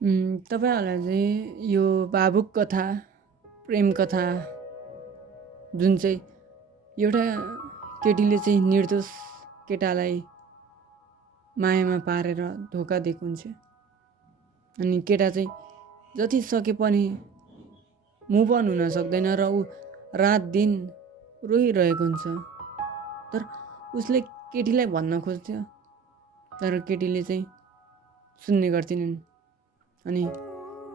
तपाईँहरूलाई चाहिँ यो भावुक कथा, प्रेम कथा जुन चाहिँ एउटा केटीले चाहिँ निर्दोष केटालाई मायामा पारेर धोका दिएको हुन्छ अनि केटा चाहिँ जति सके पनि मुभ अन हुन सक्दैन र ऊ रात दिन रोइरहेको हुन्छ। तर उसले केटीलाई भन्न खोज्थ्यो तर केटीले चाहिँ सुन्ने गर्थिनन् अनि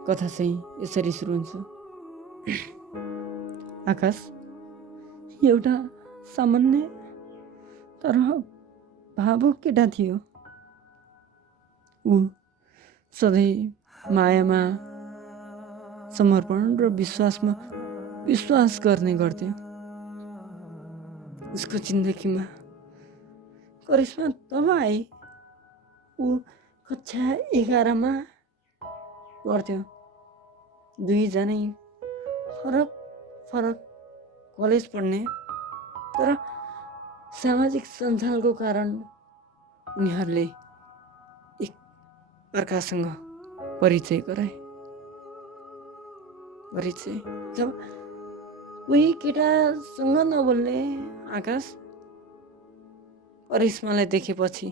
कथा चाहिँ यसरी सुरु हुन्छ। आकाश एउटा सामान्य तर भावुक केटा थियो। ऊ सधैँ मायामा, समर्पण र विश्वासमा विश्वास गर्ने गर्थ्यो। उसको जिन्दगीमा करिश्मा तब आए ऊ कक्षा 11मा पढ्थ्यो। दुईजनै फरक फरक कलेज पढ्ने, तर सामाजिक सञ्जालको कारण उनीहरूले एक अर्कासँग परिचय गराए। जब कोही केटासँग नबोल्ने आकाश करिश्मालाई देखेपछि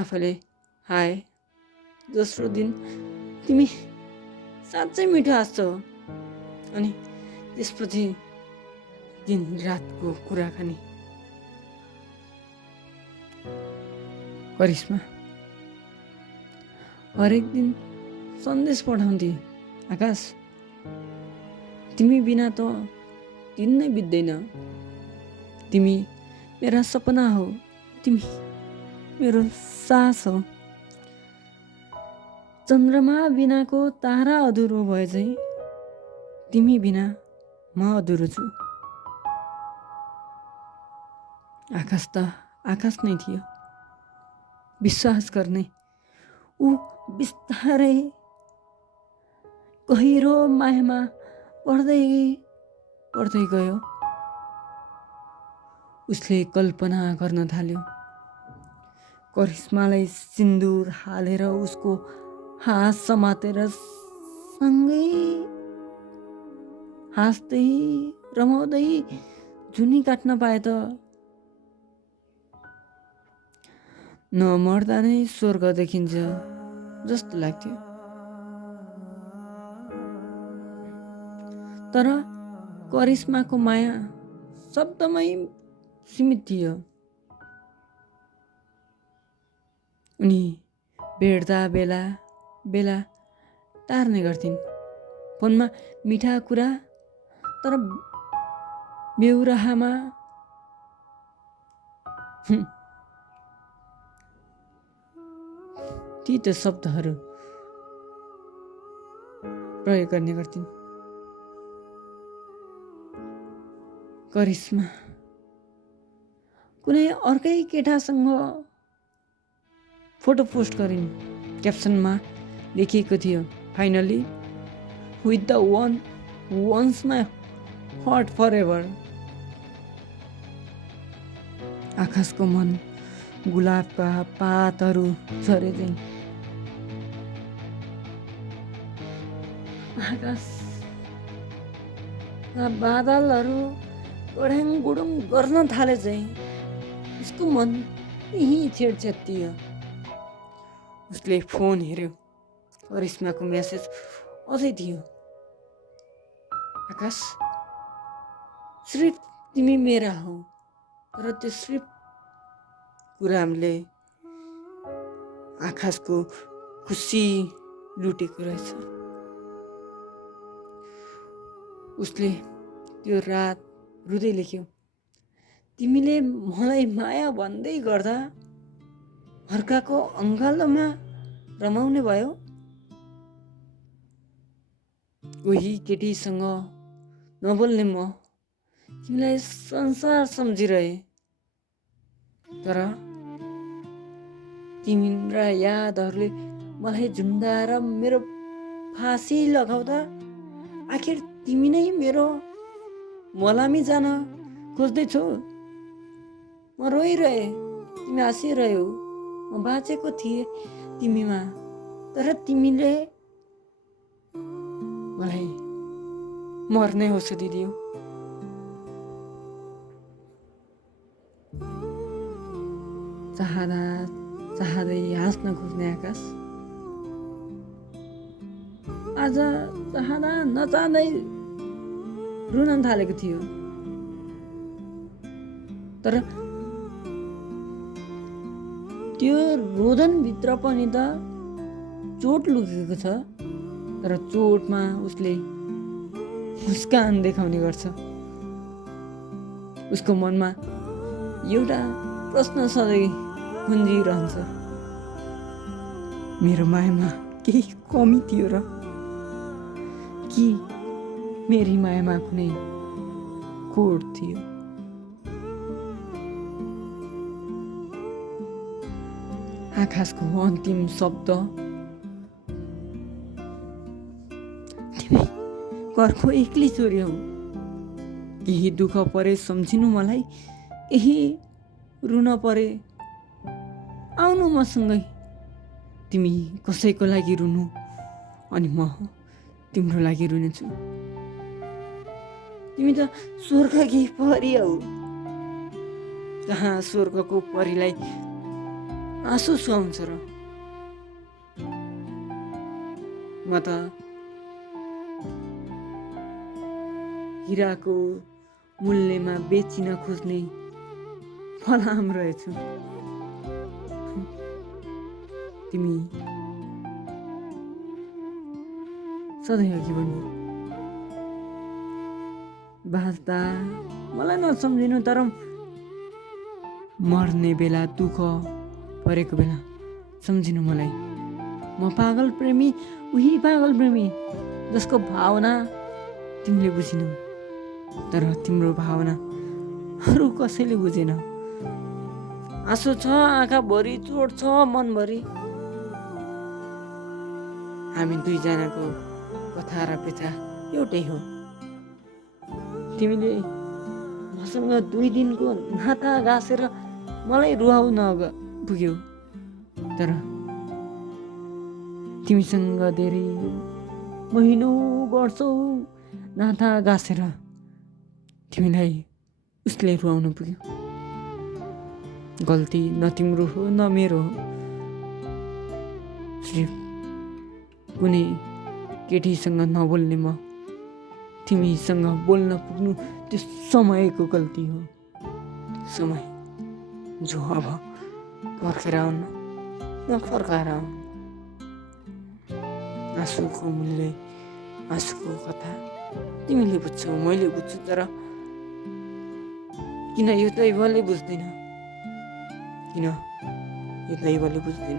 आफूले हाय दोस्रो दिन तिमी साँच्चै मिठो हाँस्छौ। अनि त्यसपछि दिन रातको कुराकानी। करिश्मा हरेक दिन सन्देश पठाउँथे, आकाश तिमी बिना त दिन नै बित्दैन, तिमी मेरा सपना हो, तिमी मेरो सास हो। चन्द्रमा बिनाको तारा अधुरो भए चाहिँ तिमी बिना म अधुरो छु। आकाश त आकाश नै थियो, विश्वास गर्ने। ऊ बिस्तारै गहिरो मायामा पढ्दै गयो। उसले कल्पना गर्न थाल्यो, करिश्मालाई सिन्दुर हालेर उसको हात समातेर सँगै हाँस्दै रमाउँदै जुनी काट्न पाए त नमर्दा नै स्वर्ग देखिन्छ जस्तो लाग्थ्यो। तर करिश्माको माया शब्दमै सीमित थियो। उनी भेट्दा बेला टार्ने गर्थिन्। फोनमा मिठा कुरा तर बेउराहामा तीतो शब्दहरू प्रयोग गर्ने गर्थिन्। करिश्मा कुनै अर्कै केटासँग फोटो पोस्ट गरिन्। क्याप्सनमा लेखिएको थियो, finally with the one owns my heart forever. आकाशको मन गुलाबका पातहरू झरे चाहिँ। आकाशका बादलहरू गढ्याङ गुडुङ गर्न थाले चाहिँ उसको मन यहीँ छेड्छेत्तियो। उसले फोन हेऱ्यो, करिश्माको मेसेज अझै थियो, आकाश सिर्फ तिमी मेरा हौ। तर त्यो सिर्फ कुराले आकाशको खुसी लुटेको रहेछ। उसले त्यो रात रुँदै लेख्यो, तिमीले मलाई माया भन्दै गर्दा अर्काको अङ्गालोमा रमाउने भयो। कोही केटीसँग नबोल्ने म तिमीलाई संसार सम्झिरहे, तर तिम्रा यादहरूले मलाई झुन्डाएर मेरो फाँसी लगाउँदा आखिर तिमी नै मेरो मलामी जान खोज्दैछौ। म रोइरहे, तिमी हाँसिरह्यौ, म बाँचेको थिएँ तिमीमा। तर तिमीले मलाई मर्ने औषधि दियौ। चाहँदा चाहँदै हाँस्न खोज्ने आकाश आज चाहँदा नचाहँदै रुन थालेको थियो। तर त्यो रोदनभित्र पनि त चोट लुकेको छ। तर चोटमा उसले मुस्कान देखाउने गर्छ। उसको मनमा एउटा प्रश्न सधैँ गुन्जिरहन्छ, मेरो मायामा केही कमी थियो र कि मेरी मायामा कुनै खोट थियो। आकाशको अन्तिम शब्द, तिमी घरको एक्लै छोरी हौ। केही दुःख परे सम्झिनु मलाई, केही रुन परे आउनु मसँगै। तिमी कसैको लागि रुनु अनि म तिम्रो लागि रुनेछु। तिमी त स्वर्गकी परी हौ, जहाँ स्वर्गको परीलाई आँसु सुहाउँछ र म त हिराको मूल्यमा बेचिन खोज्ने फलाम रहेछु। तिमी सधैँ अघि बढ्नु। बाँच्दा मलाई नसम्झिनु, तर मर्ने बेला दुःख परेको बेला सम्झिनु मलाई। म पागल प्रेमी, उही पागल प्रेमी जसको भावना तिमीले बुझिनौ, तर तिम्रो भावना अरू कसैले बुझेन। आँसु छ आँखाभरि, चोट छ मनभरि। हामी दुईजनाको कथा र पेचा एउटै हो। तिमीले मसँग 2 दिनको नाता गाँसेर मलाई रुवाउन पुग्यौ, तर तिमीसँग धेरै महिनौँ वर्षौँ नाता गाँसेर तिमीलाई उसले रुवाउन पुग्यो। गल्ती न तिम्रो हो न मेरो हो। सिर्फ कुनै केटीसँग नबोल्ने म तिमीसँग बोल्न पुग्नु त्यो समयको गल्ती हो। समय जो अब फर्केर आउन नफर्काएर आउनु। आँसुको मूल्य, आँसुको कथा तिमीले बुझ्छौ, मैले बुझ्छु, तर किन यो दैवले बुझ्दैन? किन यो दैवले बुझ्दैन?